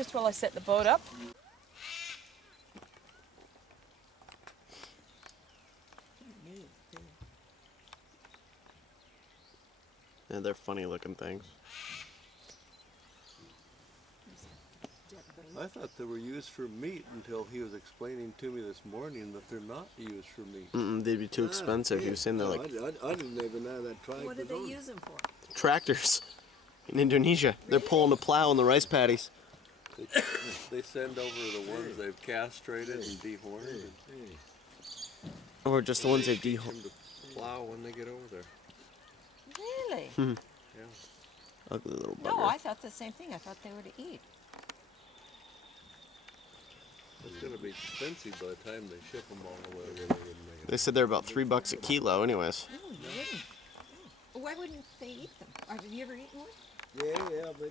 just while I set the boat up. Yeah, they're funny looking things. I thought they were used for meat until he was explaining to me this morning that they're not used for meat. They'd be too expensive. He was saying they're like I didn't even know that tribe. What did they use them for? tractors in Indonesia. They're pulling the plow in the rice paddies. They send over the ones they've castrated and dehorned. Or just the ones they've Teach dehorned. them to plow when they get over there. Really? Yeah. Ugly little bugger. No, I thought the same thing. I thought they were to eat. It's going to be expensive by the time they ship them all the way over there. They said they're about $3 a kilo anyways. No, you wouldn't. Why wouldn't they eat them? Have you ever eaten one? Yeah, I've been.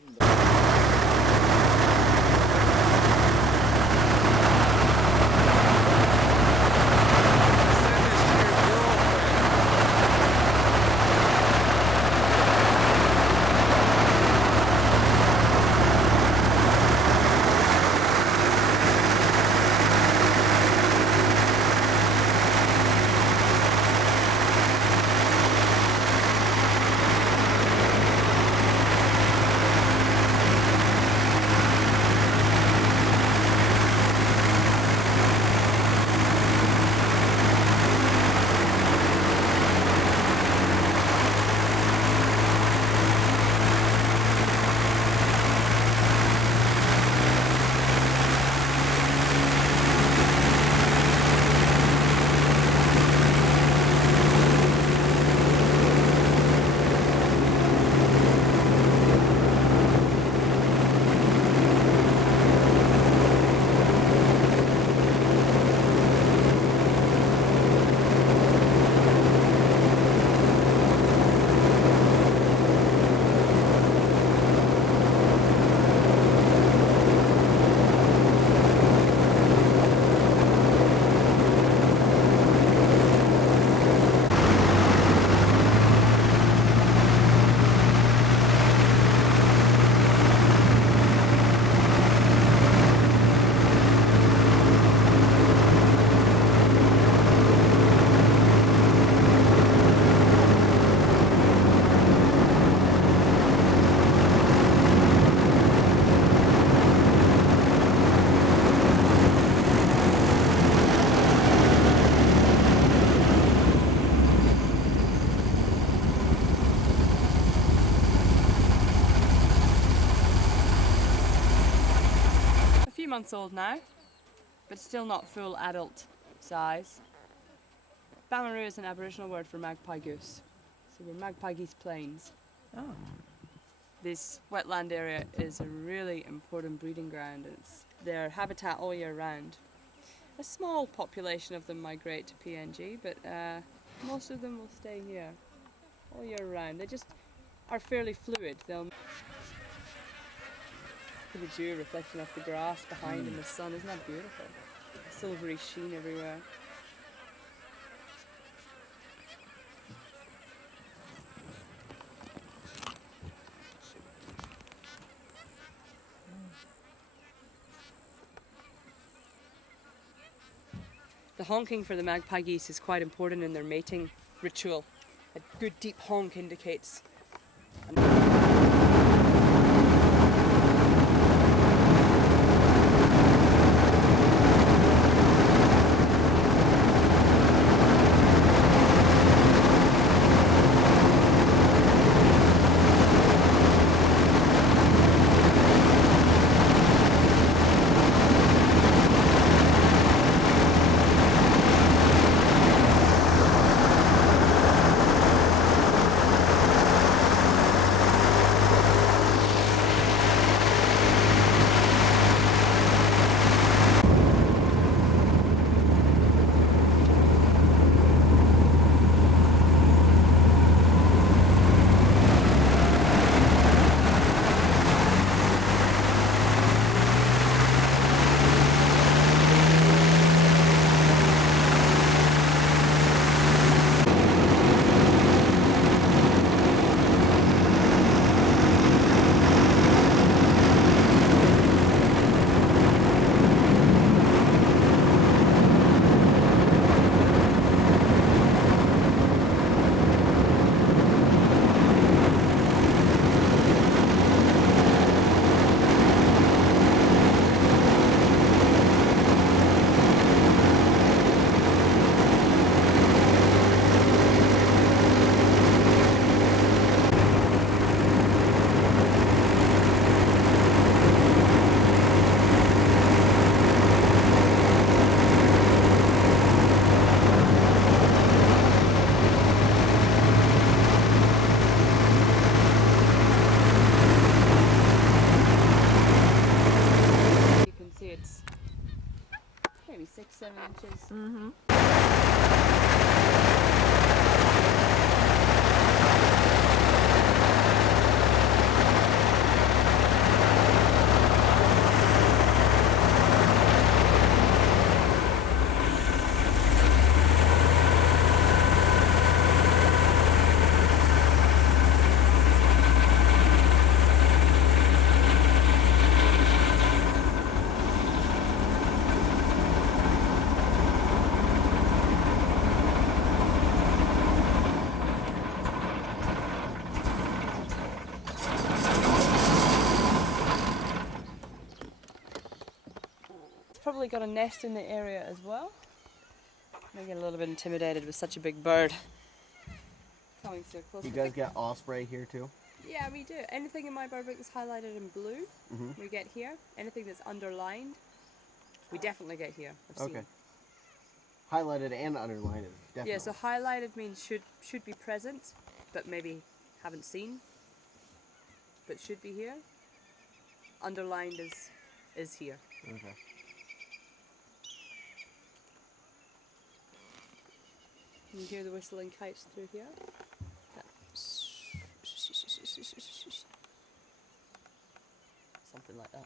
Months old now, but still not full adult size. Bamaroo is an Aboriginal word for magpie goose. So we're Magpie Geese Plains. Oh. This wetland area is a really important breeding ground. It's their habitat all year round. A small population of them migrate to PNG, but most of them will stay here all year round. They just are fairly fluid. They'll the dew reflecting off the grass behind in the sun. Isn't that beautiful? Silvery sheen everywhere. The honking for the magpie geese is quite important in their mating ritual. A good deep honk indicates 7 inches. Mm-hmm. It's probably got a nest in the area as well. I get a little bit intimidated with such a big bird coming so close. You guys get osprey here too? Yeah, we do. Anything in my bird book that's highlighted in blue, we get here. Anything that's underlined, we definitely get here. I've seen. Okay. Highlighted and underlined is definitely. Yeah, so highlighted means should be present, but maybe haven't seen, but should be here. Underlined is here. Okay. You hear the whistling kites through here. Something like that.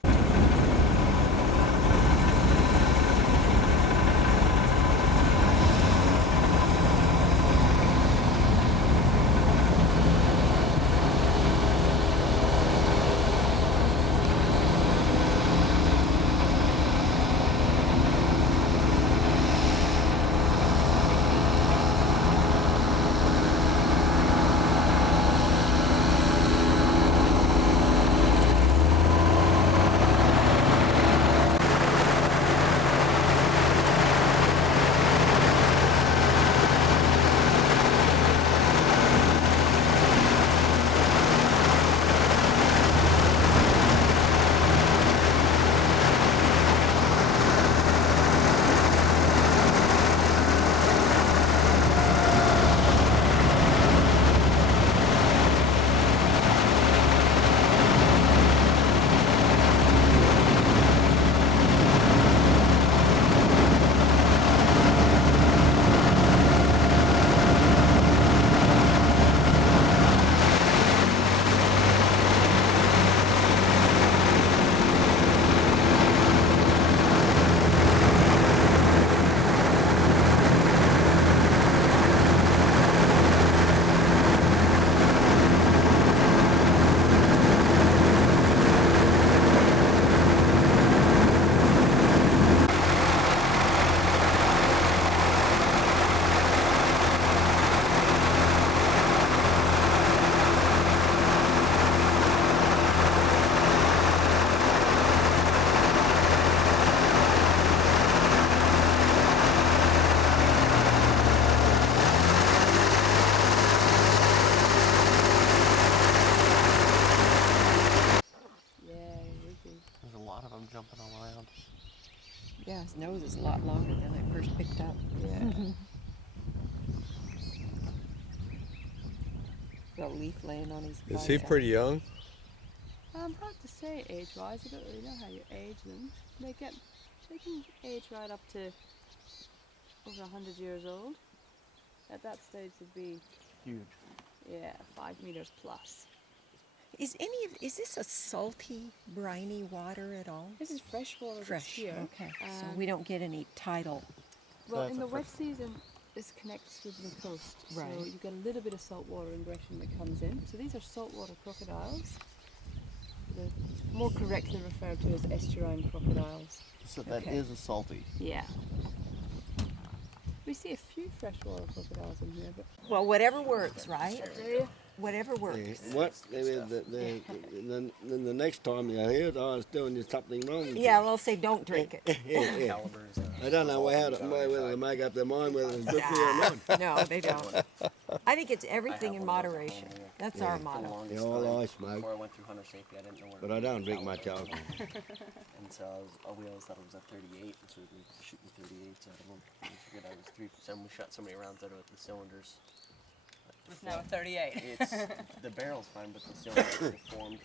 jumping all around. Yeah, his nose is a lot longer than I first picked up. Yeah. Got a leaf laying on his Is he bicep. pretty young? Hard to say age-wise. I don't really know how you age them. They can age right up to over 100 years old. At that stage, they'd be Huge. 5 meters plus. Is this a salty, briny water at all? This is fresh water that's Fresh. here. Okay. So Um, we don't get any tidal. Well, that's in a the wet season, this connects with the coast. Right. So you've got a little bit of saltwater ingression that comes in. So these are saltwater crocodiles. They're more correctly referred to as estuarine crocodiles. So that Okay. is a salty. Yeah. We see a few freshwater crocodiles in here, but Well, whatever works, right? Whatever Yeah, works. what? Then the next time you hear it, I was doing something wrong. with Yeah, well, say don't drink it. it. Yeah. I don't know whether they make up their mind whether it's good for you or not. No, they don't. I think it's everything in moderation. That's our motto. Yeah, all I smoke, Before I went through hunter safety, I didn't know where. but I don't drink much alcohol. And so we always thought it was a 38, and so we were shooting 38s out of them. We figured I was 3%. We shot so many rounds out of the cylinders. it's now a 38. It's the barrel's fine, but the cylinders are deformed.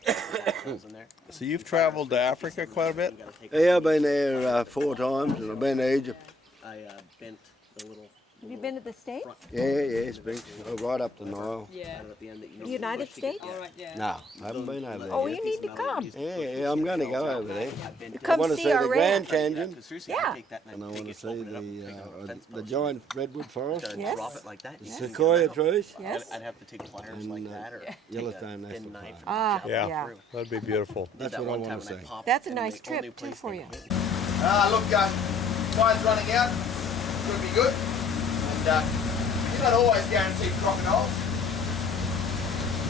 Holes in there. So you've traveled to Africa quite a bit? You gotta take Yeah, I've been there 4 times, and I've been to Egypt. I bent the little. Have you been to the States? front Yeah, it's been right up the Nile. Yeah. kind of at the end that you The United States? All right. Yeah. No, I haven't been over there Oh, yet. you need to come. Yeah, I'm going to go over there. I Come want to see see our the ranch. Grand Canyon, Yeah. and I want to see the giant redwood forest, Yes. Drop it like that. the you can sequoia go around. trees, Yes. I'd have to take pliers And, like that, or take Yellowstone a thin National knife. Park. Ah, Yeah. yeah. Through. That'd be beautiful. Did That's that what I one wanna time and I see. popped, That's a and nice the only trip, too, place for they you. could hit Look, tide's running out. Could be good. And you're not always guaranteed crocodiles.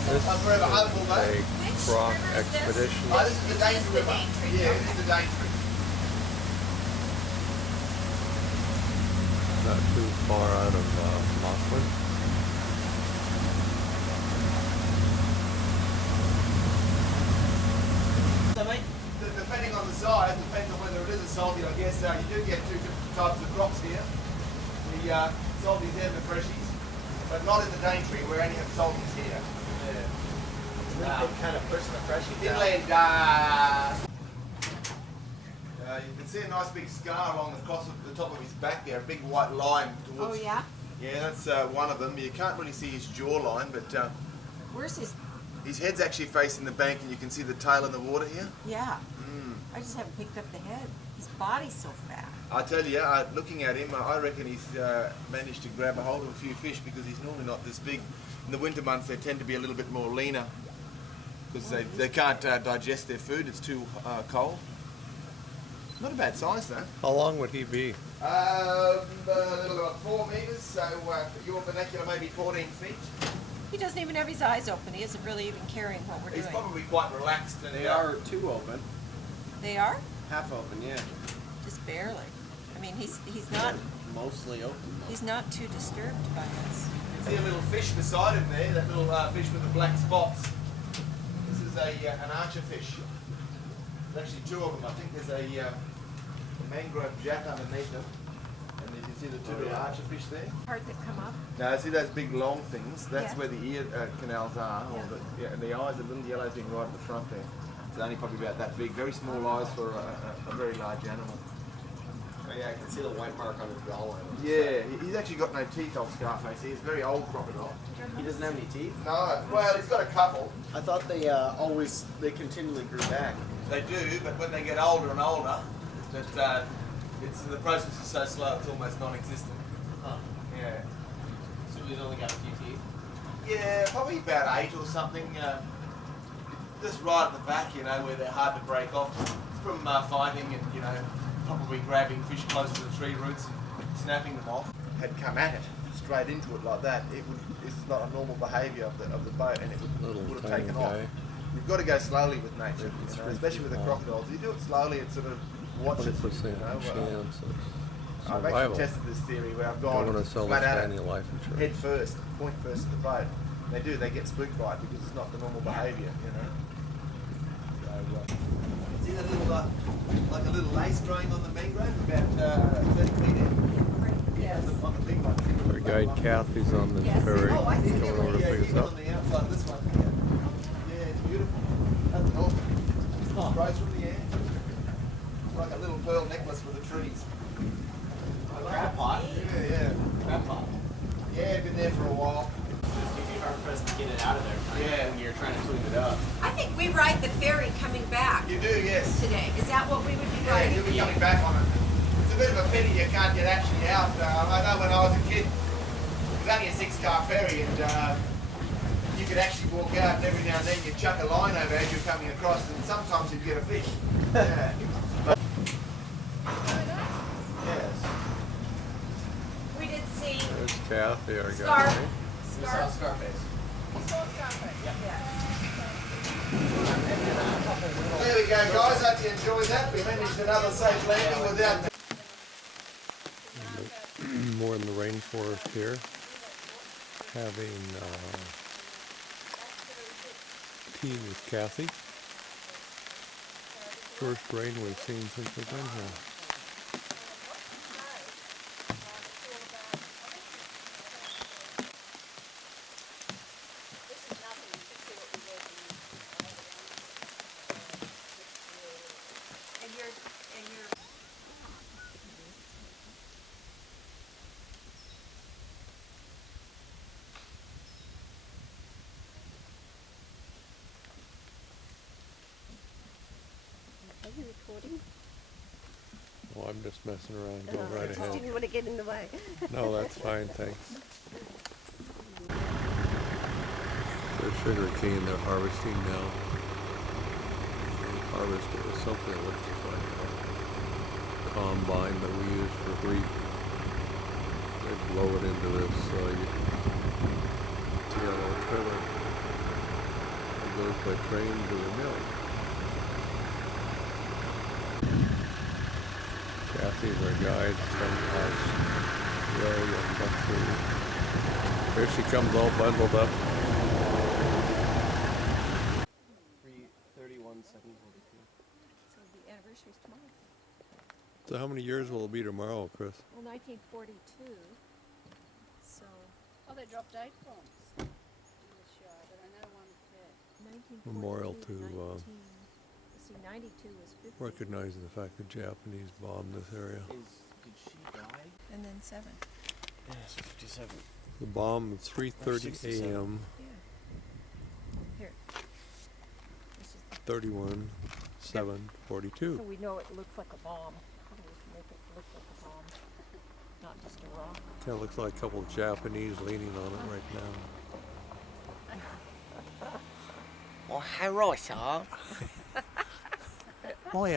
This I'm forever hopeful though. is a croc expedition. Oh, this is the Danger River. Yeah, this is the Danger River. Not too far out of Laughlin. Depending on the size, depends on whether it is a salty, I guess. You do get two different types of crocs here. The salties and the freshies, but not in the Daintree. We only have salties here. kind of pushing the freshies Inland, you can see a nice big scar along the top of his back there, a big white line Oh, towards. yeah? Yeah, that's one of them. You can't really see his jawline, but Where's his, his head's actually facing the bank, and you can see the tail in the water here. yeah. I just haven't picked up the head. His body's so fat. I tell you, looking at him, I reckon he's managed to grab a hold of a few fish because he's normally not this big. In the winter months, they tend to be a little bit more leaner because they can't digest their food. It's too cold. Not a bad size though. How long would he be? About 4 meters, so your vernacular maybe 14 feet. He doesn't even have his eyes open. He isn't really even caring what we're He's doing. probably quite relaxed. And They are two open, They are? half open, yeah. Just barely. I mean, he's not Mostly open. he's not too disturbed by this. You can see a little fish beside him there, that little fish with the black spots. This is an archer fish. There's actually two of them. I think there's a mangrove jack underneath them. And you can see the two little archer fish there. Part that come up. Now, see those big long things? That's Yeah. where the ear canals are. Or and the eyes, the little yellow thing right at the front there. It's only probably about that big. Very small eyes for a very large animal. Oh, yeah, I can see the white mark on his jawline. Yeah, he's actually got no teeth, old Scarface. He's a very old crocodile. He doesn't have any teeth? No, well, he's got a couple. I thought they continually grew back. They do, but when they get older and older, that the process is so slow it's almost non-existent. Huh. Yeah. So he's only got a few teeth? Yeah, probably about 8 or something. Just right at the back, where they're hard to break off from fighting and, probably grabbing fish close to the tree roots and snapping them off. Had come at it, straight into it like that. This is not a normal behaviour of the boat, and it would have tiny taken guy. off. You've got to go slowly with nature, especially with the crocodiles. If you do it slowly, it sort of watches. 20% chance of I've survival. actually tested this theory where I've Don't gone want to sell flat this at guy any it, life insurance. head first, point first to the boat. They get spooked by it because it's not the normal behaviour, So, see that little, like a little lace growing on the mangrove, about 30 feet in? Yes. On the big one. Our guide Kathy's on this Yes. ferry Oh, I see going him. over to Yeah, pick he's us up. on the outside of this one here. Yeah, it's beautiful. That's awesome. Grows from the air. It's like a little pearl necklace for the trees. Crab pot? Yeah. Crab pot. Yeah, been there for a while. It'd be hard pressed to get it out of there Yeah. when you're trying to clean it up. I think we ride the ferry coming back You do, yes. today. Is that what we would be Yeah, you'll riding? be coming back on it. It's a bit of a pity you can't get actually out. I know when I was a kid, it was only a 6-car ferry, and you could actually walk out, and every now and then you'd chuck a line over as you're coming across, and sometimes you'd get a fish. Yeah. Yes. We did see There's Kathy, our Scar. guide. We saw Scarface. There we go, guys. Hope you enjoyed that. We managed another safe landing without. More in the rainforest here. Having tea with Kathy. First rain we've seen since we've been here. Well, I'm just messing around. Go I right just ahead. didn't want to get in the way. No, that's fine, thanks. The sugar cane they're harvesting now. They harvest it with something that looks like a combine that we use for wheat. They blow it into this yellow trailer. It goes by train to the mill. Kathy's our guide from Australia. Here she comes all bundled up. 31, 742. So the anniversary's tomorrow. So how many years will it be tomorrow, Chris? Well, 1942. So Oh, they dropped 8 bombs in the show, but I know one hit. 1942. Memorial to 19. See, 92 was 50. recognizing the fact that Japanese bombed this area. Did she die? And then 7. Yeah, it's 57. The bomb at 3:30 a.m. Yeah. Here. This is the, 31 7:42. so we know it looks like a bomb. How do we make it look like a bomb? Not just a rock. Kind of looks like a couple of Japanese leaning on it right now. Oh, hi, Rosa. I'm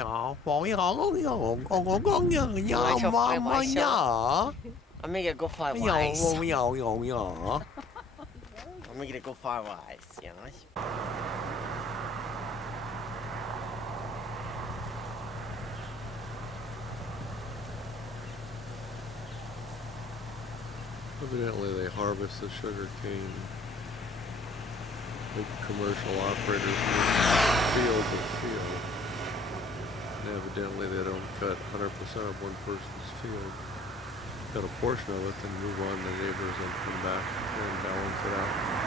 gonna go 5 ways. I'm gonna go 5 ways, you know. Evidently they harvest the sugar cane. Big commercial operators move field to field. And evidently they don't cut 100% of one person's field. Cut a portion of it, then move on to neighbors and come back and balance it out.